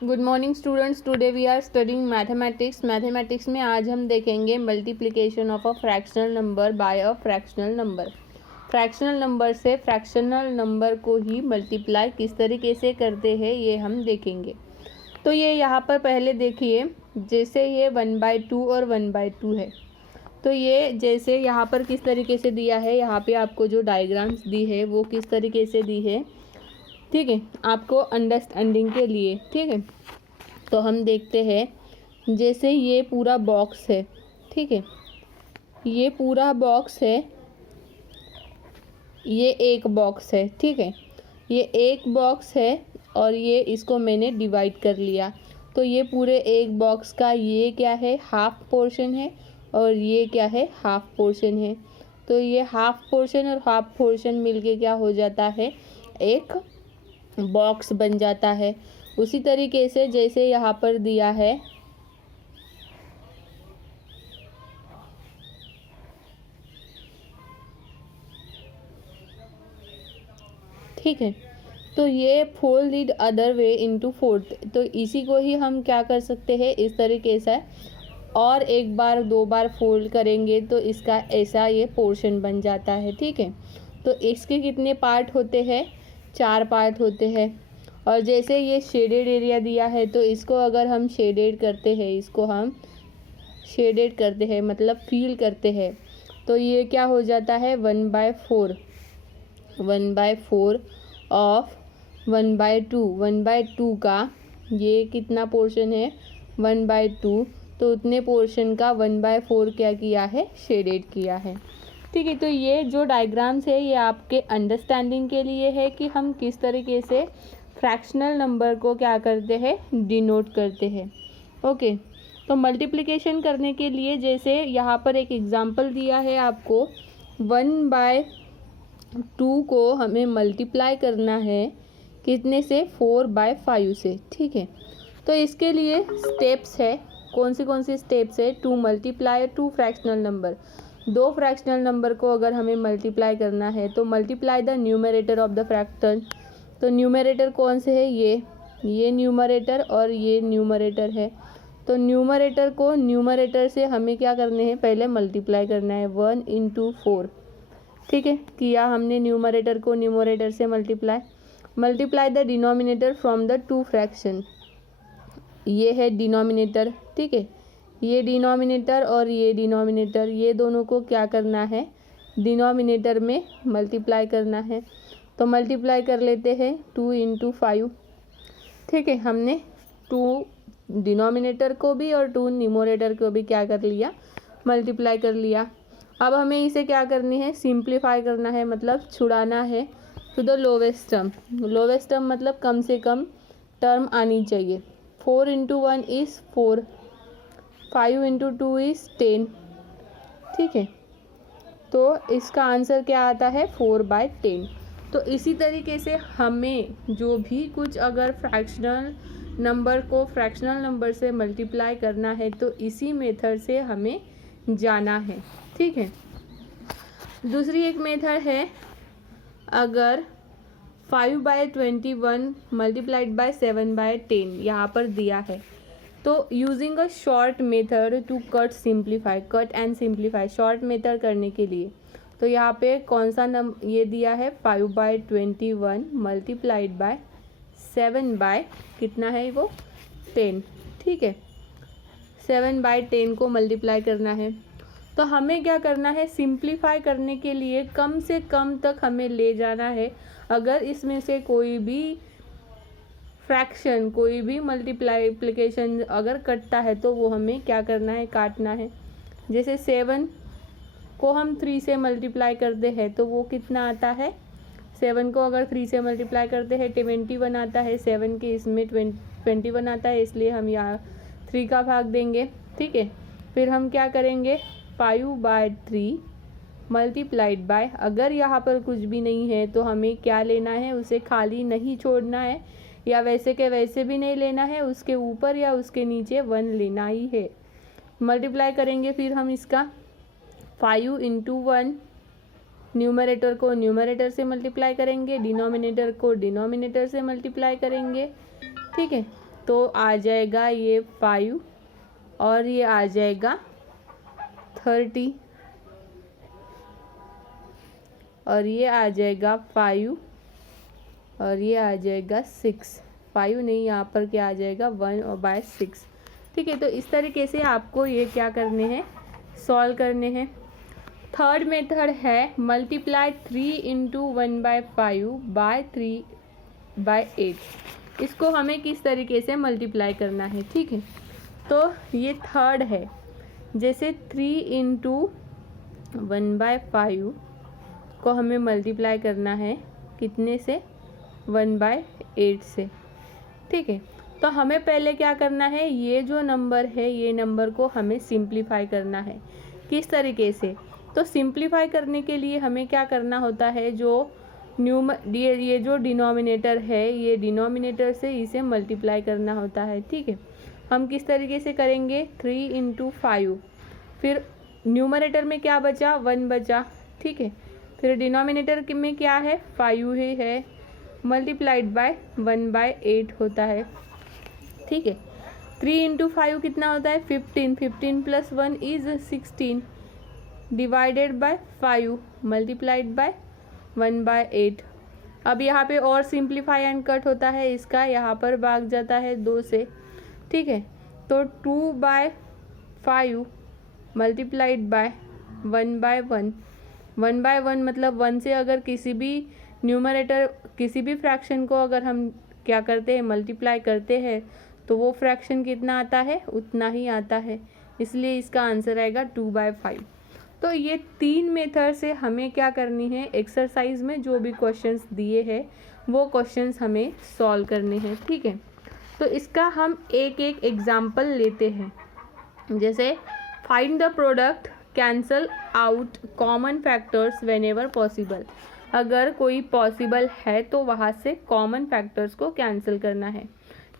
Good morning students, today we are studying mathematics में आज हम देखेंगे multiplication of a fractional number by a fractional number. Fractional number से fractional number को ही मल्टीप्लाई किस तरीके से करते हैं ये हम देखेंगे। तो ये यहाँ पर पहले देखिए, जैसे ये 1/2 और 1/2 है, तो ये जैसे यहाँ पर किस तरीके से दिया है, यहाँ पे आपको जो डायग्राम्स दी है वो किस तरीके से दी है, ठीक है, आपको अंडरस्टैंडिंग के लिए। ठीक है, तो हम देखते हैं, जैसे ये पूरा बॉक्स है, ठीक है, ये पूरा बॉक्स है, ये एक बॉक्स है, ठीक है, ये एक बॉक्स है और ये इसको मैंने डिवाइड कर लिया। तो ये पूरे एक बॉक्स का ये क्या है, हाफ पोर्शन है और ये क्या है, हाफ पोर्शन है। तो ये हाफ पोर्शन और हाफ पोर्शन मिलके क्या हो जाता है, एक बॉक्स बन जाता है। उसी तरीके से जैसे यहाँ पर दिया है, ठीक है, तो ये fold it other way into fourth, तो इसी को ही हम क्या कर सकते हैं, इस तरीके से और एक बार दो बार फोल्ड करेंगे तो इसका ऐसा ये पोर्शन बन जाता है। ठीक है, तो इसके कितने पार्ट होते हैं, 4 पार्ट होते हैं। और जैसे ये शेडेड एरिया दिया है, तो इसको अगर हम शेडेड करते हैं, इसको हम शेडेड करते हैं मतलब फील करते हैं, तो ये क्या हो जाता है, 1/4 ऑफ 1/2 1/2 का ये कितना पोर्शन है, 1/2, तो उतने पोर्शन का 1/4 क्या किया है, शेडेड किया है। ठीक है, तो ये जो डायग्राम्स है ये आपके अंडरस्टैंडिंग के लिए है कि हम किस तरीके से फ्रैक्शनल नंबर को क्या करते हैं, डिनोट करते हैं। ओके, तो मल्टीप्लिकेशन करने के लिए जैसे यहाँ पर एक एग्जांपल दिया है आपको, 1/2 को हमें मल्टीप्लाई करना है कितने से, 4/5 से। ठीक है, तो इसके लिए स्टेप्स है, कौन सी स्टेप्स है, to multiply 2 fractional number. 2 fractional number को अगर हमें मल्टीप्लाई करना है तो multiply the numerator of the fraction. तो न्यूमरेटर कौन से है, ये न्यूमरेटर और ये न्यूमरेटर है। तो न्यूमरेटर को न्यूमरेटर से हमें क्या करने हैं, पहले मल्टीप्लाई करना है, 1 × 4। ठीक है, किया हमने न्यूमरेटर को न्यूमरेटर से multiply the denominator from the 2 fraction. ये है डिनोमिनेटर, ठीक है, ये डिनोमिनेटर और ये डिनोमिनेटर, ये दोनों को क्या करना है, डिनोमिनेटर में मल्टीप्लाई करना है। तो मल्टीप्लाई कर लेते हैं, 2 × 5। ठीक है, हमने 2 डिनोमिनेटर को भी और 2 न्यूमरेटर को भी क्या कर लिया, मल्टीप्लाई कर लिया। अब हमें इसे क्या करनी है, सिंप्लीफाई करना है, मतलब छुड़ाना है to the lowest term. Lowest term मतलब कम से कम टर्म आनी चाहिए। 4 × 1 इज़ 4, 5 × 2 इज़ 10। ठीक है, तो इसका आंसर क्या आता है, 4/10। तो इसी तरीके से हमें जो भी कुछ अगर फ्रैक्शनल नंबर को फ्रैक्शनल नंबर से मल्टीप्लाई करना है तो इसी मेथड से हमें जाना है। ठीक है, दूसरी एक मेथड है, अगर 5/21 मल्टीप्लाइड बाय 7/10 यहाँ पर दिया है, तो using a short method to cut and simplify, short method करने के लिए, तो यहाँ पे कौन सा ये दिया है, 5/21 मल्टीप्लाइड बाय 7 कितना है वो, 10। ठीक है, 7/10 को मल्टीप्लाई करना है। तो हमें क्या करना है, सिंप्लीफाई करने के लिए कम से कम तक हमें ले जाना है। अगर इसमें से कोई भी फ्रैक्शन, कोई भी मल्टीप्लिकेशन अगर कटता है तो वो हमें क्या करना है, काटना है। जैसे 7 को हम 3 से मल्टीप्लाई करते हैं तो वो कितना आता है, 7 को अगर 3 से मल्टीप्लाई करते हैं 21 आता है, 7 के इसमें 21 आता है, इसलिए हम यहाँ 3 का भाग देंगे। ठीक है, फिर हम क्या करेंगे, 5/3 मल्टीप्लाइड बाय, अगर यहाँ पर कुछ भी नहीं है तो हमें क्या लेना है, उसे खाली नहीं छोड़ना है, या वैसे के वैसे भी नहीं लेना है, उसके ऊपर या उसके नीचे 1 लेना ही है। मल्टीप्लाई करेंगे फिर हम इसका 5 × 1, न्यूमरेटर को न्यूमरेटर से मल्टीप्लाई करेंगे, डिनोमिनेटर को डिनोमिनेटर से मल्टीप्लाई करेंगे। ठीक है, तो आ जाएगा ये 5 और ये आ जाएगा 30 और ये आ जाएगा 5 और ये आ जाएगा 6। 5 नहीं, यहाँ पर क्या आ जाएगा 1/6। ठीक है, तो इस तरीके से आपको ये क्या करने हैं, सॉल्व करने हैं। थर्ड मेथड है मल्टीप्लाई 3 इंटू 1/5 बाय 3/8। इसको हमें किस तरीके से मल्टीप्लाई करना है। ठीक है, तो ये थर्ड है। जैसे 3 इंटू 1/5 को हमें मल्टीप्लाई करना है कितने से, 1/8 से। ठीक है, तो हमें पहले क्या करना है, ये जो नंबर है ये नंबर को हमें सिंप्लीफाई करना है। किस तरीके से, तो सिंप्लीफाई करने के लिए हमें क्या करना होता है, जो ये जो डिनोमिनेटर है ये डिनोमिनेटर से इसे मल्टीप्लाई करना होता है। ठीक है, हम किस तरीके से करेंगे, 3 इंटू 5, फिर न्यूमरेटर में क्या बचा, 1 बचा। ठीक है, फिर डिनोमिनेटर में क्या है, 5 ही है, मल्टीप्लाइड बाय 1/8 होता है। ठीक है, 3 इंटू 5 कितना होता है, 15। 15 plus 1 is 16 divided by 5 multiplied by 1/8। अब यहाँ पे और सिंप्लीफाई एंड कट होता है इसका, यहाँ पर भाग जाता है 2 से। ठीक है, तो 2/5 मल्टीप्लाइड बाय 1/1। 1/1 मतलब 1 से अगर किसी भी न्यूमरेटर किसी भी फ्रैक्शन को अगर हम क्या करते हैं, मल्टीप्लाई करते हैं, तो वो फ्रैक्शन कितना आता है, उतना ही आता है। इसलिए इसका आंसर आएगा 2/5। तो ये 3 मेथड से हमें क्या करनी है, एक्सरसाइज में जो भी क्वेश्चंस दिए हैं वो क्वेश्चंस हमें सॉल्व करने हैं। ठीक है, तो इसका हम एक एक एग्जाम्पल लेते हैं। जैसे find the product, cancel out common factors whenever possible. अगर कोई पॉसिबल है तो वहाँ से कॉमन फैक्टर्स को कैंसिल करना है।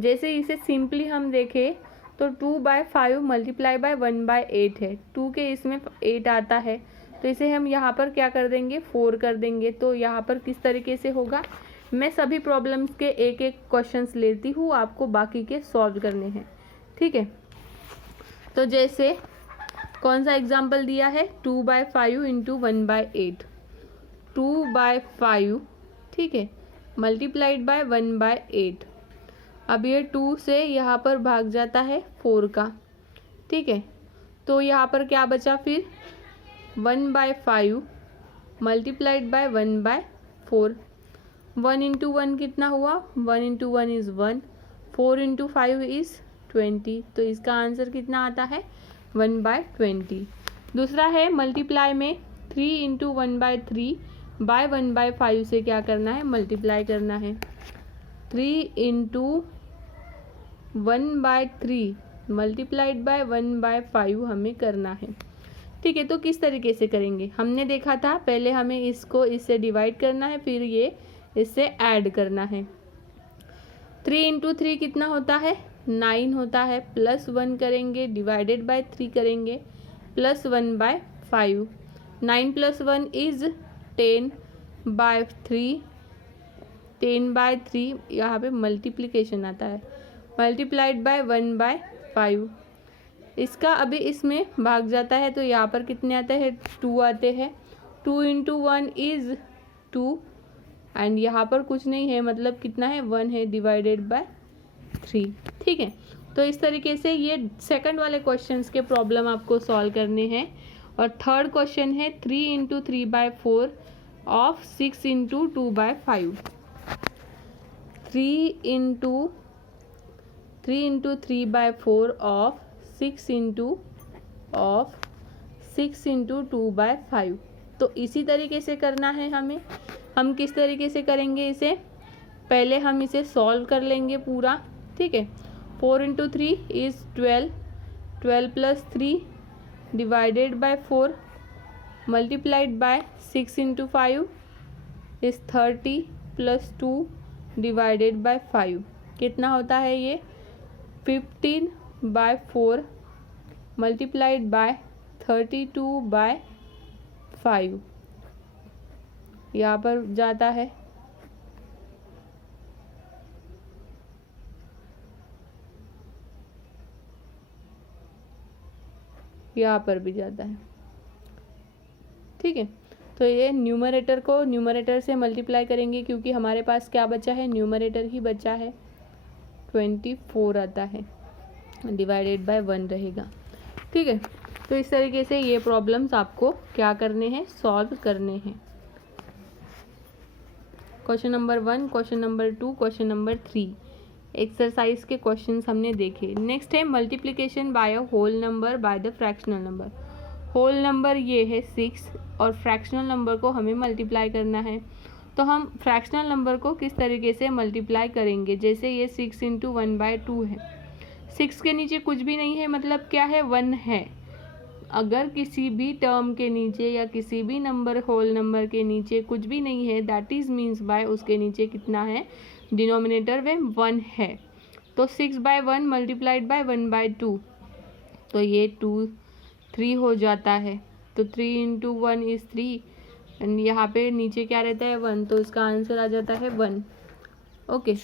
जैसे इसे सिंपली हम देखें तो 2/5 मल्टीप्लाई बाय 1/8 है। 2 के इसमें 8 आता है, तो इसे हम यहाँ पर क्या कर देंगे, 4 कर देंगे। तो यहाँ पर किस तरीके से होगा, मैं सभी प्रॉब्लम्स के एक एक क्वेश्चंस लेती हूँ, आपको बाकी के सॉल्व करने हैं। ठीक है, तो जैसे कौन सा एग्जाम्पल दिया है, 2/5 इंटू 1/8। 2/5 ठीक है, मल्टीप्लाइड बाय 1/8। अब ये 2 से यहाँ पर भाग जाता है 4 का। ठीक है, तो यहाँ पर क्या बचा फिर, 1/5 मल्टीप्लाइड बाय 1/4। 1 इंटू 1 कितना हुआ, 1 इंटू 1 इज़ 1, 4 इंटू 5 इज़ 20। तो इसका आंसर कितना आता है, 1/20। दूसरा है मल्टीप्लाई में 3 इंटू 1/3 बाय 1/5 से क्या करना है, मल्टीप्लाई करना है। 3 इंटू 1/3 मल्टीप्लाइड बाय 1/5 हमें करना है। ठीक है, तो किस तरीके से करेंगे, हमने देखा था पहले हमें इसको इससे डिवाइड करना है, फिर ये इससे ऐड करना है। 3 इंटू 3 कितना होता है, 9 होता है, प्लस 1 करेंगे, डिवाइडेड बाय 3 करेंगे, प्लस 1/5। 9 plus 1 is 10/3। 10/3 यहाँ पे मल्टीप्लिकेशन आता है, मल्टीप्लाइड बाय 1/5। इसका अभी इसमें भाग जाता है, तो यहाँ पर कितने आते हैं, 2 आते हैं। 2 इंटू 1 इज़ 2 एंड यहाँ पर कुछ नहीं है, मतलब कितना है, 1 है, डिवाइडेड बाय 3। ठीक है, तो इस तरीके से ये सेकंड वाले क्वेश्चंस के प्रॉब्लम आपको सॉल्व करने हैं। और थर्ड क्वेश्चन है 3 into 3/4 of 6 into 2/5। 3 into 3/4 of 6 into 2/5। तो इसी तरीके से करना है हमें। हम किस तरीके से करेंगे इसे, पहले हम इसे सॉल्व कर लेंगे पूरा। ठीक है, 4 into 3 is 12, 12 plus 3 divided by 4 multiplied by 6 into 5 is 30 plus 2 divided by 5। कितना होता है ये, 15/4 मल्टीप्लाइड बाय 32/5 यहाँ पर जाता है। यहाँ पर भी जाता है, ठीक है। तो ये न्यूमरेटर को न्यूमरेटर से मल्टीप्लाई करेंगे क्योंकि हमारे पास क्या बचा है, न्यूमरेटर ही बचा है, 24 आता है, डिवाइडेड बाय 1 रहेगा, ठीक है। तो इस तरीके से ये प्रॉब्लम्स आपको क्या करने हैं, सॉल्व करने हैं। Question number 1, question number 2, question number 3 exercise के क्वेश्चंस हमने देखे। नेक्स्ट है multiplication by a whole number by the fractional number. Whole number ये है 6 और फ्रैक्शनल नंबर को हमें मल्टीप्लाई करना है। तो हम फ्रैक्शनल नंबर को किस तरीके से मल्टीप्लाई करेंगे, जैसे ये 6 इंटू 1/2 है, 6 के नीचे कुछ भी नहीं है, मतलब क्या है, 1 है। अगर किसी भी टर्म के नीचे या किसी भी नंबर होल नंबर के नीचे कुछ भी नहीं है, दैट इज मीन्स बाय उसके नीचे कितना है, डिनोमिनेटर में 1 है। तो 6/1 मल्टीप्लाइड बाय 1/2, तो ये 3 हो जाता है। तो 3 इंटू 1 इज़ 3 एंड यहाँ पे नीचे क्या रहता है, 1, तो इसका आंसर आ जाता है 1। ओके,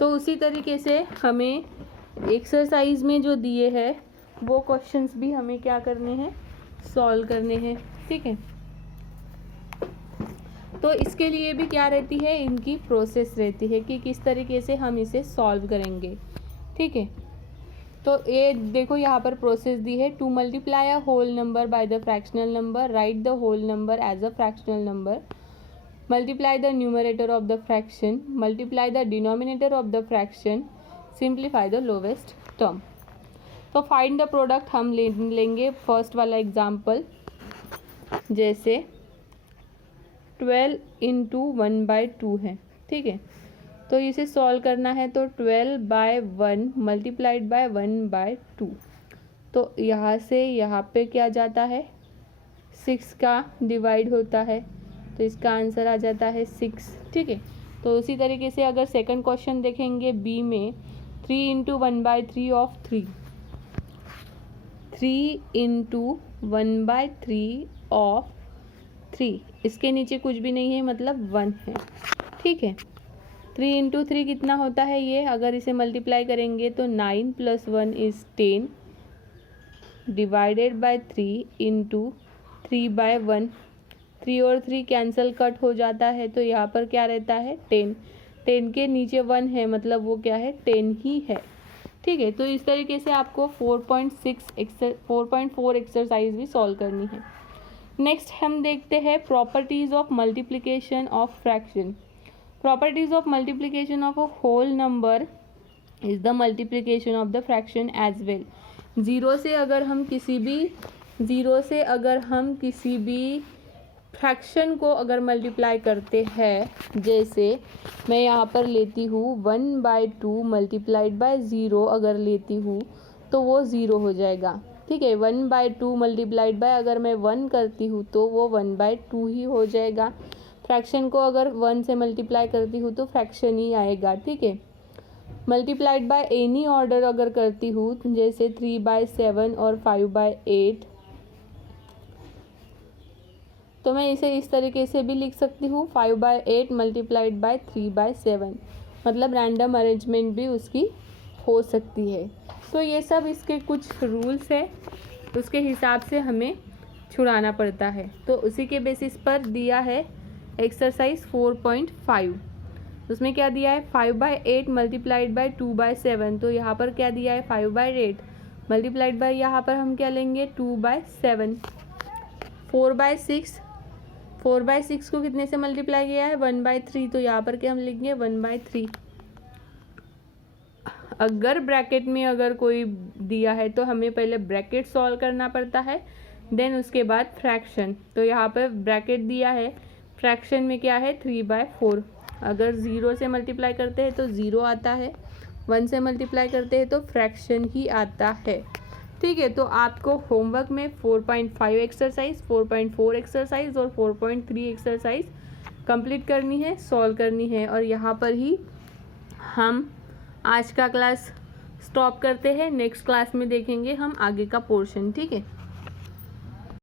तो उसी तरीके से हमें एक्सरसाइज में जो दिए हैं वो क्वेश्चंस भी हमें क्या करने हैं, सॉल्व करने हैं, ठीक है। तो इसके लिए भी क्या रहती है, इनकी प्रोसेस रहती है कि किस तरीके से हम इसे सॉल्व करेंगे, ठीक है। तो ये देखो यहाँ पर प्रोसेस दी है, to multiply a whole number by the fractional number, write the whole number as a fractional number, multiply the numerator of the fraction, multiply the denominator of the fraction, simplify the lowest term. तो find the product हम लेंगे first वाला example, जैसे 12 into 1/2 है, ठीक है। तो इसे सॉल्व करना है, तो 12/1 मल्टीप्लाइड बाय 1/2, तो यहाँ से यहाँ पे क्या जाता है, 6 का डिवाइड होता है, तो इसका आंसर आ जाता है 6, ठीक है। तो उसी तरीके से अगर सेकंड क्वेश्चन देखेंगे बी में, 3 इंटू 1/3 ऑफ 3, 3 इंटू 1/3 ऑफ 3, इसके नीचे कुछ भी नहीं है, मतलब 1 है, ठीक है। 3 इंटू 3 कितना होता है ये, अगर इसे मल्टीप्लाई करेंगे तो 9 + 1 इज़ 10 डिवाइडेड बाय 3 इंटू 3/1, 3 और 3 कैंसिल कट हो जाता है, तो यहाँ पर क्या रहता है, 10, 10 के नीचे 1 है, मतलब वो क्या है, 10 ही है, ठीक है। तो इस तरीके से आपको 4.4 एक्सरसाइज भी सॉल्व करनी है। नेक्स्ट हम देखते हैं properties of multiplication of fraction. Properties of multiplication of a whole number is the multiplication of the fraction as well। Zero से अगर हम किसी भी फ्रैक्शन को अगर मल्टीप्लाई करते हैं, जैसे मैं यहाँ पर लेती हूँ 1/2 मल्टीप्लाइड बाय 0 अगर लेती हूँ तो वो 0 हो जाएगा, ठीक है। 1/2 मल्टीप्लाइड बाय अगर मैं 1 करती हूँ तो वो 1/2 ही हो जाएगा। फ्रैक्शन को अगर 1 से मल्टीप्लाई करती हूँ तो फ्रैक्शन ही आएगा, ठीक है। मल्टीप्लाइड बाय एनी ऑर्डर अगर करती हूँ, जैसे 3/7 और 5/8, तो मैं इसे इस तरीके से भी लिख सकती हूँ, 5/8 मल्टीप्लाइड बाय 3/7, मतलब रैंडम अरेंजमेंट भी उसकी हो सकती है। तो ये सब इसके कुछ रूल्स है, उसके हिसाब से हमें छुड़ाना पड़ता है। तो उसी के बेसिस पर दिया है एक्सरसाइज 4.5, उसमें क्या दिया है, 5/8 मल्टीप्लाइड बाय 2/7, तो यहाँ पर क्या दिया है, 5/8 मल्टीप्लाइड बाय, यहाँ पर हम क्या लेंगे, 2/7। 4/6 को कितने से मल्टीप्लाई किया है, 1/3, तो यहाँ पर क्या हम लिखेंगे, 1/3। अगर ब्रैकेट में अगर कोई दिया है तो हमें पहले ब्रैकेट सॉल्व करना पड़ता है, देन उसके बाद फ्रैक्शन। तो यहाँ पर ब्रैकेट दिया है, फ्रैक्शन में क्या है, 3/4। अगर 0 से मल्टीप्लाई करते हैं तो 0 आता है, 1 से मल्टीप्लाई करते हैं तो फ्रैक्शन ही आता है, ठीक है। तो आपको होमवर्क में 4.5 एक्सरसाइज, 4.4 एक्सरसाइज और 4.3 एक्सरसाइज कंप्लीट करनी है, सॉल्व करनी है। और यहाँ पर ही हम आज का क्लास स्टॉप करते हैं, नेक्स्ट क्लास में देखेंगे हम आगे का पोर्शन, ठीक है।